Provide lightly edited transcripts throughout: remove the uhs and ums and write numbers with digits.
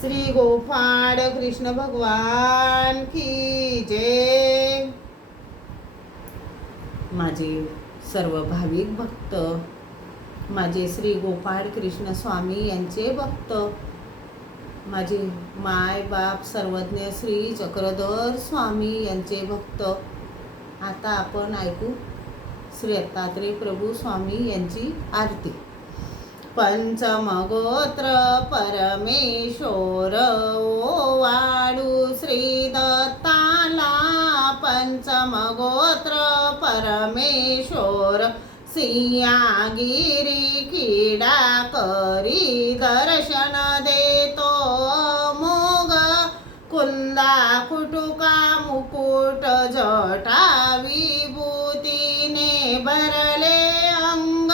श्री गोपाळ कृष्ण भगवान की जय। माझे सर्व भाविक भक्त, माझे श्री गोपाळ कृष्ण स्वामी यांचे भक्त, माझे माय बाप सर्वज्ञ श्री चक्रधर स्वामी यांचे भक्त, आता आपण ऐकू श्री दत्तात्रेय प्रभू स्वामी यांची आरती। पंचम गोत्र परमेश्वर ओवाळू श्री दत्ताला, पंचम गोत्र परमेश्वर सिंहागिरी किडा करी दर्शन देतो मोग, कुंदा कुटुका मुकुट जटा विभूतीने भरले अंग,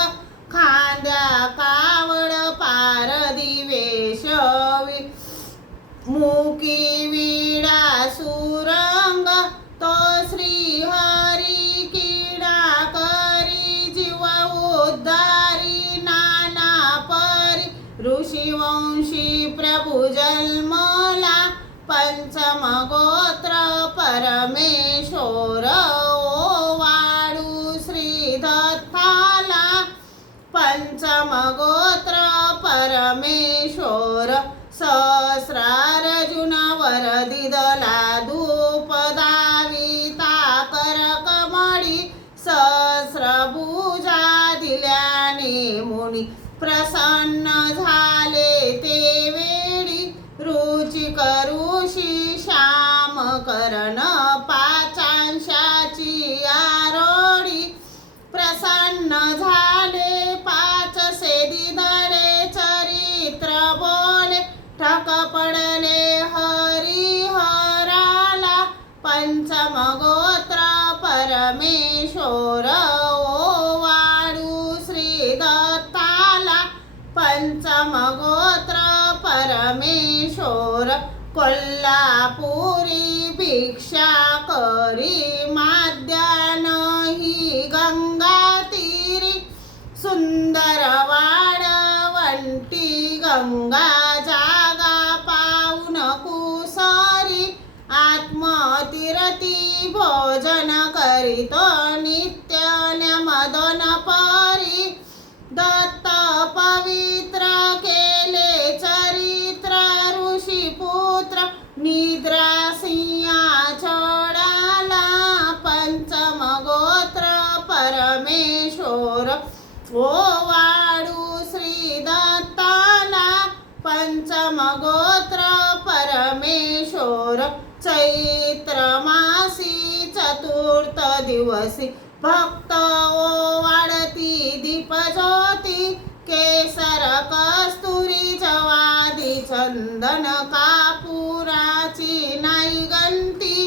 खांद्या कावड पारदी वेश मुकी विडा सुरंग, तो श्री हरी किडा करी जीव उद्धारी नाना परी, ऋषिवंशी प्रभु जन्मला पंचम गोत्र परमेश्वर ओवाळू श्री दत्ताला, पंचम गोत्र परमेश्वर सहस्रार्जुन वरदिदला धूप दाविता कर कमळी, सहस्रभुजा दिल्याने मुनी प्रसन्न झाले ते वेळी, रुचिक ऋषी श्याम करण पाचांशाची आरोळी, प्रसन्न झाले पाच सेदी धडे चरित्र बोले, ठक पडले हरिहराला पंचम गोत्र परमेश्वर ओवाळू श्री दत्ताला, पंचम गोत्र परमेश्वर कोल्हापुरी भिक्षा करी माद्यान ही गंगा तीरी, सुंदर वाळवंटी गंगा जागा पाऊन कुसरी, आत्मतीरती भोजन करीतो नित्य मदन परी, दत्त पवित्र केले चरित्र ऋषिपुत्र निद्रा सिंहा चढाला, पंचम गोत्र परमेश्वर ओवाळू श्री दत्ताला, पंचम गोत्र परमेश्वर चैत्र मासी चतुर्थ दिवसी, भक्त ओवाळती दीप ज्योती, केसर कस्तुरी जवादी चंदन कापुराची नाही गंती,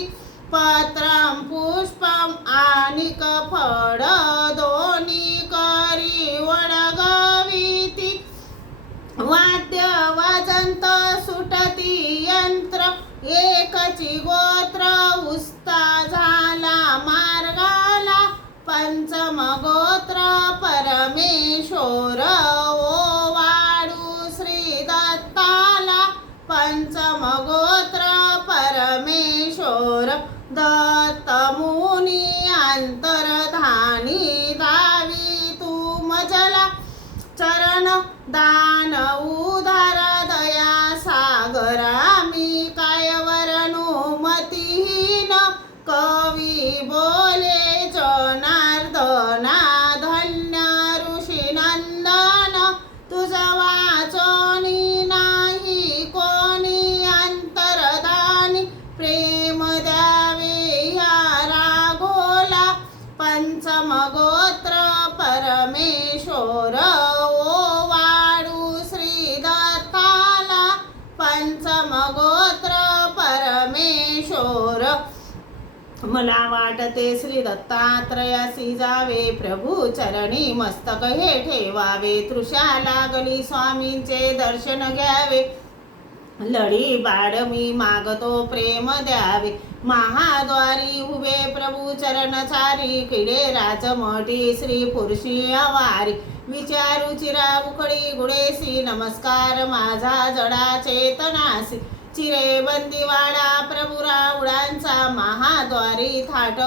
पत्रम पुष्पम आनिक फळ दोन्ही करी वडगविती, वाद्य वाजंत सुटती यंत्र, एकची गोत्र उस्ता झाला मार्गाला, पंचम गोत्र परमेश्वर ओवाळू श्री दत्ताला, पंचम गोत्र परमेश्वर दत्त मुनी अंतरधानी दावी तू मजला, चरण दान उदार दया सागरा मी काय वरनु मतिहीन, कवी बोले जनार्दना धन्य ऋषी नंदन, तुझ वाचोनी नाही कोणी अंतरदानी, प्रेम द्यावे या राघोला, पंचम गोत्र परमेश्वर ओवाळू श्री दत्ताला, पंचम गोत्र परमेश्वर मला वाटते श्री दत्तात्रयासी जावे, प्रभू चरणी मस्तक हे ठेवावे, तृषा लागली स्वामींचे दर्शन घ्यावे, लढी बाळ मी मागतो प्रेम द्यावे, महाद्वारी उभे प्रभू चरणचारी, किडे राजमठी श्री पुरुषी अवारी, विचारू चिरा उकडी गुडेसी नमस्कार माझा जडा चेतनासी चिरे बंदीवाडा प्रभुरा उडांचा महाद्वारी थाट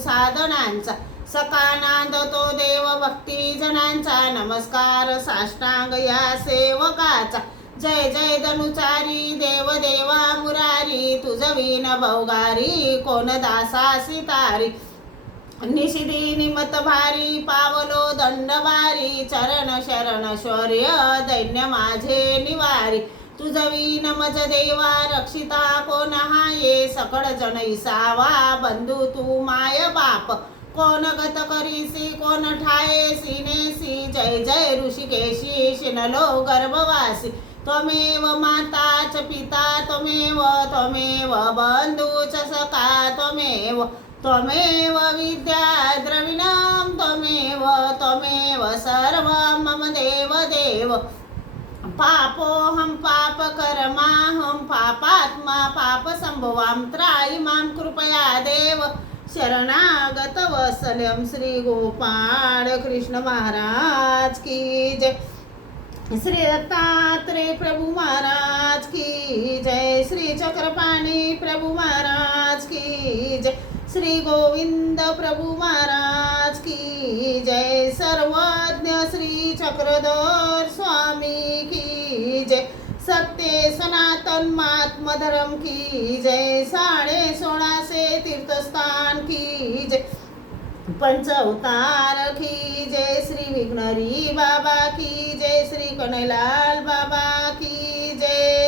साधनांचा सकानांद तो देव भक्ती जनांचा नमस्कार साष्टांग या सेवकाचा जय जय धनुचारी देव देवा मुरारी तुझवीन भौगारी कोण दासा सितारी निशिदी निमत भारी पावलो दंडबारी चरण शरण शौर्य दैन्य माझे निवारी तुझवीन मज देवा रक्षिता कोण हाये सकळ जन इसावा बंधू तू माय बाप कोण गत करीसी कोण ठायेसी नेसी जय जय ऋषिकेशी शिनलो गर्भवासी त्वमेव माताच पिता त्वमेव त्वमेव बंधूच सखा त्वमेव त्वमेव विद्या द्रविणं त्वमेव त्वमेव सर्वं मम देव देव पापोऽहं पापकर्माहं पापात्मा पापसंभवां त्राहि मां कृपया देव शरणागत वत्सल्यं श्री गोपाळ कृष्ण महाराज की जय श्री दत्तात्रेय प्रभु महाराज की जय श्री चक्रपाणी प्रभु महाराज की जय श्री गोविंद प्रभु महाराज की जय सर्वज्ञ श्री चक्रधर स्वामी की जय सत्य सनातन महात्मा धर्म की जय 16.5 तीर्थस्थान की जय पंच अवतार की जय श्री विघ्नहरी बाबा की जय श्री कन्हैयालाल बाबा की जय।